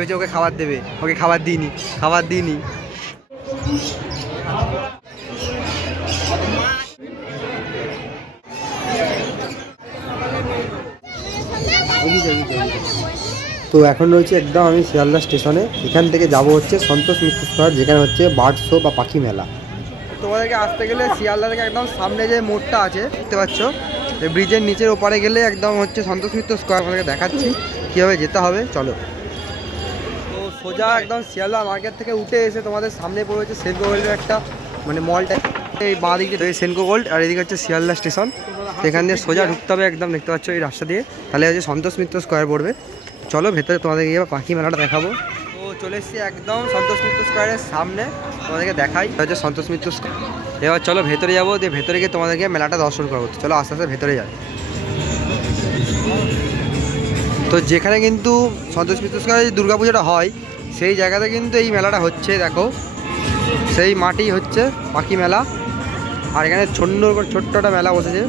ভেবেছে ওকে খাবার দেবে, ওকে খাবার দিইনি, খাবার দিইনি। তো এখন রয়েছে একদম আমি শিয়ালদা স্টেশনে। এখান থেকে যাব হচ্ছে সন্তোষ মিত্র স্কয়ার, যেখানে হচ্ছে বার্ড শো বা পাখি মেলা। তোমাদেরকে আসতে গেলে শিয়ালদা থেকে একদম সামনে যে মোড়টা আছে দেখতে পাচ্ছ, ব্রিজের নিচের ওপারে গেলে একদম হচ্ছে সন্তোষ মিত্র স্কয়ার। আপনাকে দেখাচ্ছি কীভাবে যেতে হবে, চলো। তো সোজা একদম শিয়ালদা মার্কেট থেকে উঠে এসে তোমাদের সামনে পড়ে হচ্ছে সেনকো গোল্ডের একটা মানে মলটা। এই বাঁ দিকে সেনকো গোল্ড আর এদিকে হচ্ছে শিয়ালদা স্টেশন। তো এখান দিয়ে সোজা ঢুকতে হবে একদম, দেখতে পাচ্ছ এই রাস্তা দিয়ে, তাহলে হচ্ছে সন্তোষ মিত্র স্কয়ার পড়বে। চলো ভেতরে তোমাদেরকে এবার পাখি মেলাটা দেখাবো। তো চলে এসেছি একদম সন্তোষ মিত্র স্কয়ারের সামনে, তোমাদেরকে দেখাই হচ্ছে সন্তোষ মিত্র স্কয়ার। এবার চলো ভেতরে যাবো, দিয়ে ভেতরে গিয়ে তোমাদেরকে মেলাটা দর্শন করবো। চলো আস্তে আস্তে ভেতরে যাই। তো যেখানে কিন্তু সন্তোষ মিত্র স্কয়ারে দুর্গাপূজাটা হয় সেই জায়গাতে কিন্তু এই মেলাটা হচ্ছে, দেখো সেই মাটি হচ্ছে পাখি মেলা। আর এখানে ছোট্ট একটা মেলা বসেছে।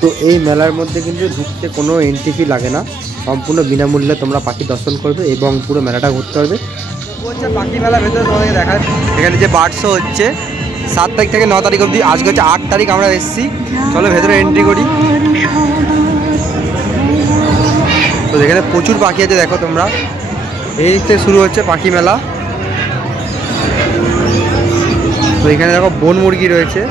তো এই মেলার মধ্যে কিন্তু ঢুকতে কোনো এন্ট্রি ফি লাগে না, সম্পূর্ণ বিনামূল্যে তোমরা পাখি দর্শন করবে এবং পুরো মেলাটা ঘুরতে পারবে। হচ্ছে পাখি মেলার ভেতরে তোমাদেরকে দেখায় এখানে যে বার্ড শো হচ্ছে 7 তারিখ থেকে 9 তারিখ অবধি। আজকে হচ্ছে 8 তারিখ আমরা এসেছি। চলো ভেতরে এন্ট্রি করি। তো এখানে প্রচুর পাখি আছে, দেখো তোমরা। এই দিক থেকে শুরু হচ্ছে পাখি মেলা। তো এখানে দেখো বন মুরগি রয়েছে।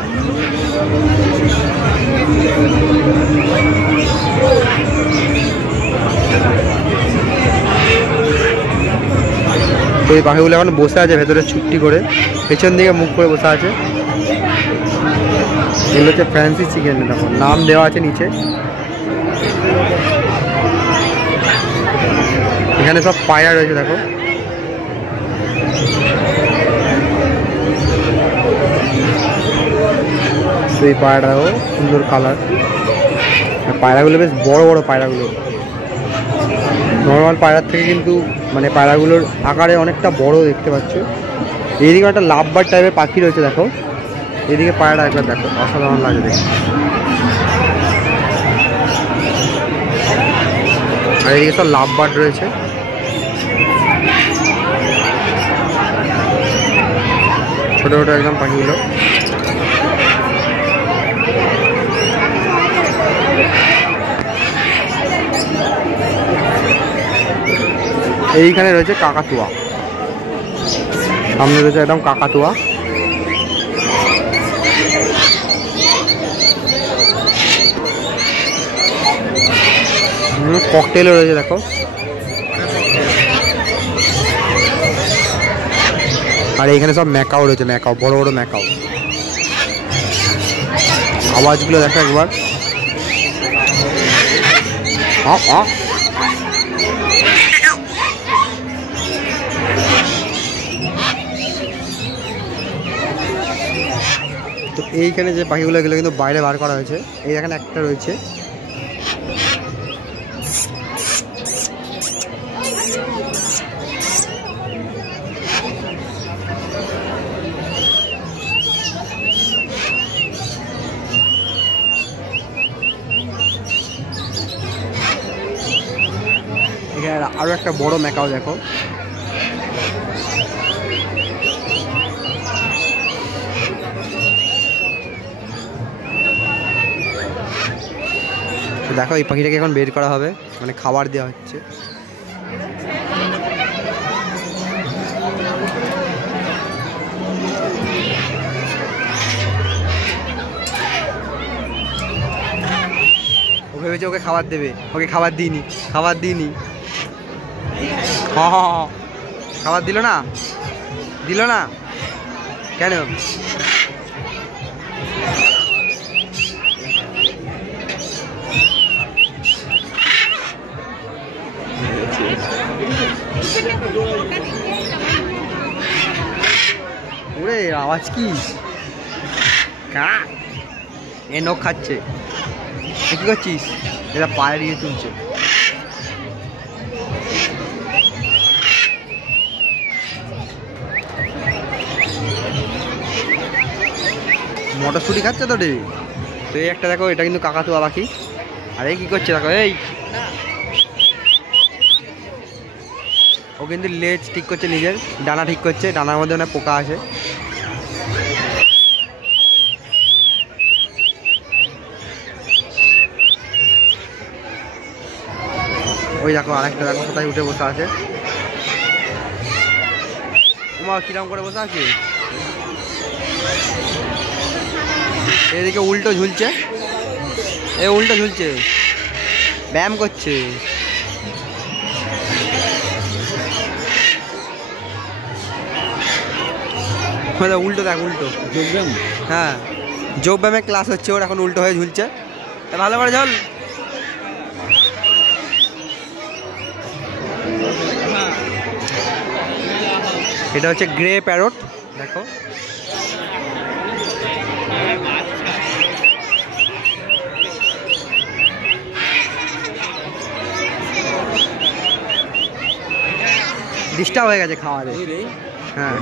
তো এই পাখিগুলো এখন বসে আছে ভেতরে ছুট্টি করে, পেছন দিকে মুখ করে বসে আছে। এগুলো হচ্ছে ফ্যান্সি চিকেন, দেখো নাম দেওয়া আছে নিচে। এখানে সব পায়রা রয়েছে, দেখো তো এই পায়রাটা দেখো সুন্দর কালার। পায়রাগুলো বেশ বড় বড় পায়রাগুলো, নর্মাল পায়রার থেকে কিন্তু মানে পায়রাগুলোর আকারে অনেকটা বড় দেখতে পাচ্ছ। এইদিকে একটা লাভবার্ড টাইপের পাখি রয়েছে, দেখো এদিকে পায়রা একবার দেখো, অসাধারণ লাগে দেখে। আর এদিকে সব লাভবার্ড রয়েছে। ছোট ছোট একদম পাখিগুলো। এইখানে রয়েছে কাকাতুয়া, সামনে রয়েছে একদম কাকাতুয়া। ককটেলও রয়েছে, দেখো। আর এইখানে সব ম্যাকাও রয়েছে, ম্যাকাও বড় বড় ম্যাকাও। আওয়াজগুলো দেখো একবার। তো এইখানে যে পাখিগুলো এগুলো কিন্তু বাইরে বার করা হয়েছে। এই এখানে একটা রয়েছে। এখানে আরো একটা বড় ম্যাকাও দেখো। দেখো এই পাখিটাকে এখন বের করা হবে, মানে খাবার দেওয়া হচ্ছে। ও ভেবেছে ওকে খাবার দেবে, ওকে খাবার দিইনি, খাবার দিইনি। হ্যাঁ খাবার দিল না, দিল না কেন? ওরে আওয়াজ কি? এ নখ খাচ্ছে। কি করছিস? এরা পায়ে দিয়ে তুলছে। মটরশুঁটি খাচ্ছে তো রে। তো এই একটা দেখো, এটা কিন্তু কাকাতুয়া পাখি। আরে কি করছে দেখো, এই ও কিন্তু লেজ ঠিক করছে, নিজের ডানা ঠিক করছে, ডানার মধ্যে অনেক পোকা আছে। ওই দেখো আরেকটা, দেখো কোথায় উঠে বসে আছে। তোমার কিরম করে বসে আছে, এদিকে উল্টো ঝুলছে, এ উল্টো ঝুলছে, ব্যায়াম করছে। উল্টো দেখ, উল্টো যোগব্যায়াম। হ্যাঁ, যোগব্যায়ামের ক্লাস হচ্ছে ওর, এখন উল্টো হয়ে ঝুলছে। ভালো করে ঝোল। এটা হচ্ছে গ্রে প্যারট, দেখো ডিস্টার্ব হয়ে গেছে খাওয়ারে। হ্যাঁ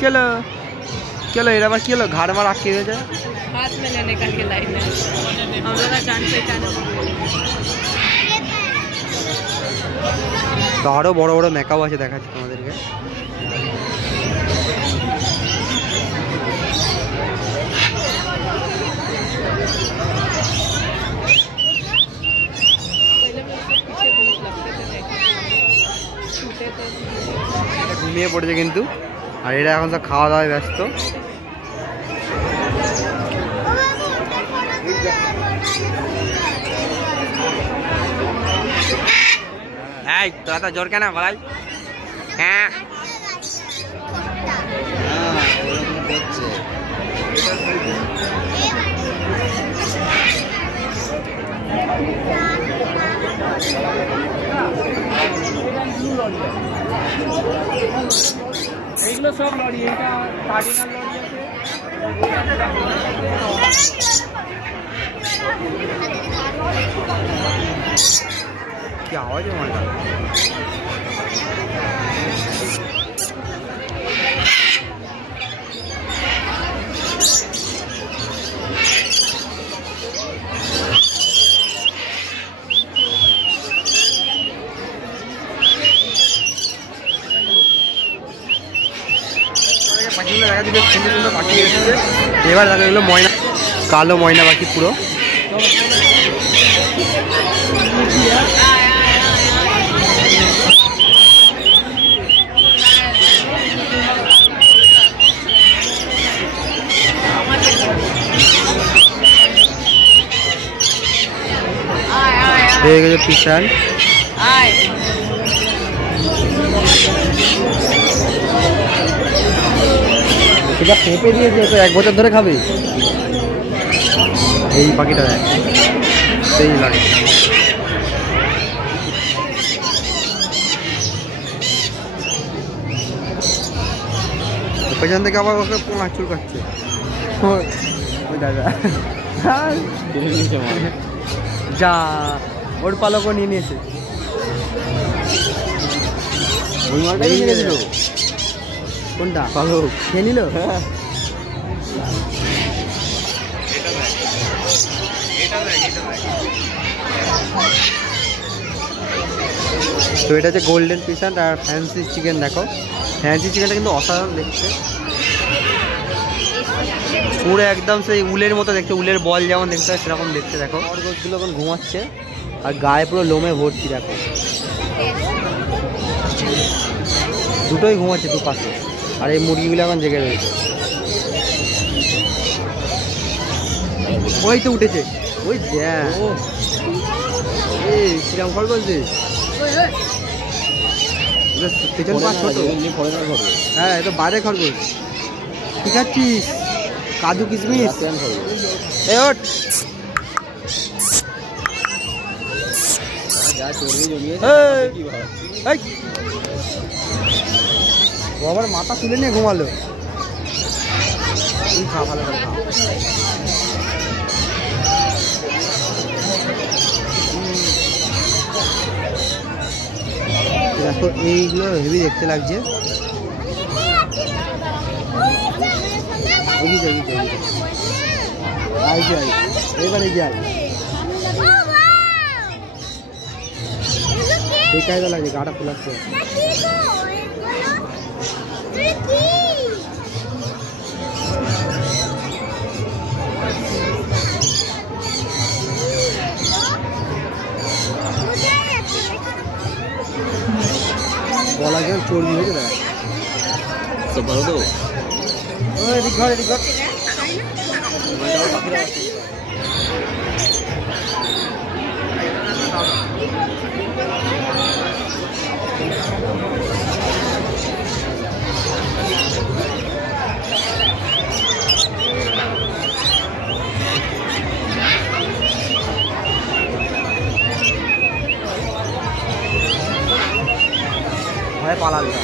কেলো কেলো, এর আবার কি হলো, ঘাড় মার আটকে গেছে। তো আরো বড় বড় মেকআপ আছে, দেখাচ্ছি তোমাদেরকে। ঘুমিয়ে পড়েছে কিন্তু, আর এরা এখন সব খাওয়া দাওয়ায় ব্যস্ত। এই তোরা তো জোর কেন ভাই? হ্যাঁ এইগুলো সব লরি, এটা কার্ডিনাল লরি আছে। কি আওয়াজ মালটা? পাখিগুলো দেখা যাচ্ছে, সুন্দর সুন্দর পাখি এসেছে। এবার দেখা গেলো ময়না, কালো ময়না পাখি পুরো। হয়ে গেছে পিছান। এটা পেঁপে দিয়েছে, তো 1 বছর ধরে খাবে। এই পাখিটা সেই লাগে। পেছন থেকে আবার ওকে পোঙা চুল কাটছে। ওই দাদা যা, ওর পালকও নিয়ে নিয়েছে। ওই মালটাই নিয়ে নিল। কোনটা পালক খেয়ে নিল? তো এটা হচ্ছে গোল্ডেন পিসান্ট আর ফ্যান্সি চিকেন। দেখো ফ্যান্সি চিকেনটা কিন্তু অসাধারণ দেখতে, পুরো একদম সেই উলের মতো দেখতে, উলের বল যেমন দেখতে হয় সেরকম দেখতে। দেখো খরগোশগুলো এখন ঘুমাচ্ছে আর গায়ে পুরো লোমে ভর্তি। দেখো দুটোই ঘুমাচ্ছে দুপাশে, আর এই মুরগিগুলো এখন জেগে রয়েছে। ওই তো উঠেছে, ওই কিরম খরগোশ রে, পেছন পাশ ছোট। হ্যাঁ এটা বাইরে খরগোশ। ঠিক আছিস? কাজু কিশমিশ আবার মাথা তুলে নিয়ে ঘুমালো। খা ভালো করে খা। দেখো এইগুলো হেভি দেখতে লাগছে। এবার এই যে দেখাই তো লাগে গাটা ফুলাচ্ছে। গলা কেন চর্বি হয়েছে দেখ সব ভালো তো। এদিক ঘর এদিক ঘর পালাবি না।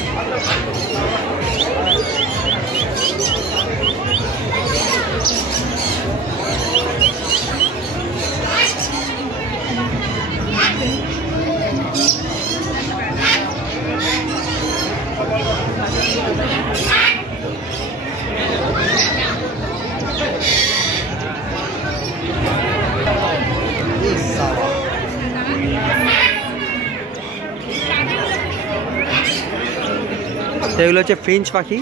এগুলো হচ্ছে ফ্রেঞ্চ পাখি।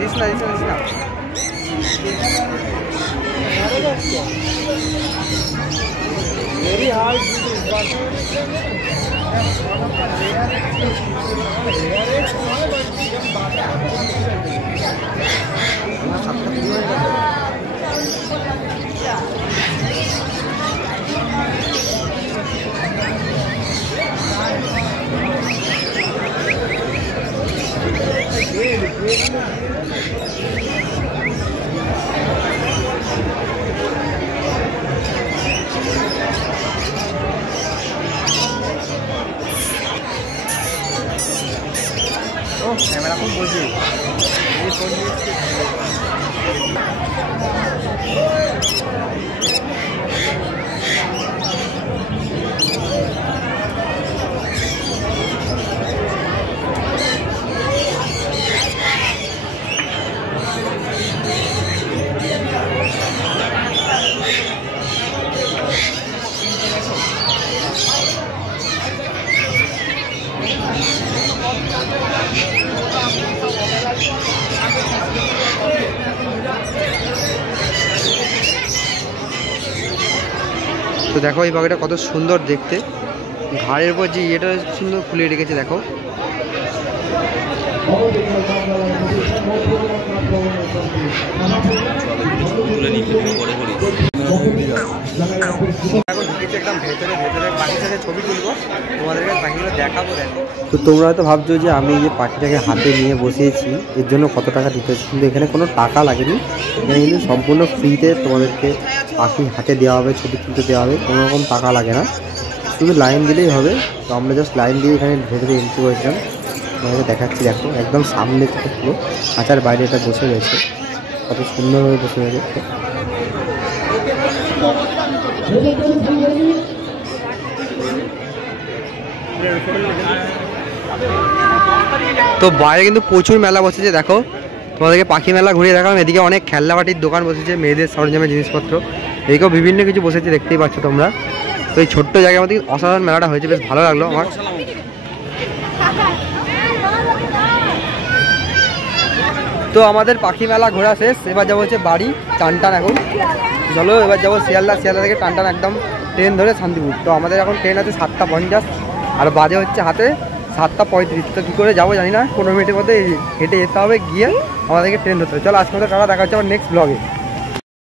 দিস না দিস না দিস না। ক্যামেরা খুব বলছি তো দেখো এই পাখিটা কত সুন্দর দেখতে, ঘাড়ের উপর যে ইয়েটা সুন্দর ফুলে রেখেছে দেখো। একদম ভেতরে ভেতরে পাখির সাথে ছবি তুলবো, তোমাদেরকে পাখিগুলো দেখাবো। দেখো তো তোমরা হয়তো ভাবছো যে আমি এই যে পাখিটাকে হাতে নিয়ে বসিয়েছি এর জন্য কত টাকা দিতে হচ্ছে, কিন্তু এখানে কোনো টাকা লাগেনি। এখানে কিন্তু সম্পূর্ণ ফ্রিতে তোমাদেরকে পাখি হাতে দেওয়া হবে, ছবি তুলতে দেওয়া হবে, কোনো রকম টাকা লাগে না, শুধু লাইন দিলেই হবে। তো আমরা জাস্ট লাইন দিয়ে এখানে ভেতরে এন্ট্রি করেছিলাম, তোমাকে দেখাচ্ছি। দেখো একদম সামনে থেকে পুরো খাঁচার বাইরে এটা বসে রয়েছে, কত সুন্দরভাবে বসে রয়েছে। তো বাইরে কিন্তু প্রচুর মেলা বসেছে দেখো, তোমাদেরকে পাখি মেলা ঘুরিয়ে দেখালাম। এদিকে অনেক খেলনাবাটির দোকান বসেছে, মেয়েদের সরঞ্জামের জিনিসপত্র, এদিকেও বিভিন্ন কিছু বসেছে, দেখতেই পাচ্ছ তোমরা। তো এই ছোট্ট জায়গার মধ্যে অসাধারণ মেলাটা হয়েছে, বেশ ভালো লাগলো আমার। তো আমাদের পাখি মেলা ঘোরা শেষ, এবার যাবো হচ্ছে বাড়ি টানটান। এখন চলো এবার যাবো শিয়ালদা, শিয়ালদা থেকে টানটান একদম ট্রেন ধরে শান্তিপুর। তো আমাদের এখন ট্রেন আছে 7:50 আর বাজে হচ্ছে হাতে 7:35। তো কী করে যাবো জানি না, 15 মিনিটের মধ্যে হেঁটে যেতে হবে, গিয়ে আমাদেরকে ট্রেন ধরতে হবে। চলো আজকে মতো টাকা দেখা হচ্ছে আমার নেক্সট ব্লগে।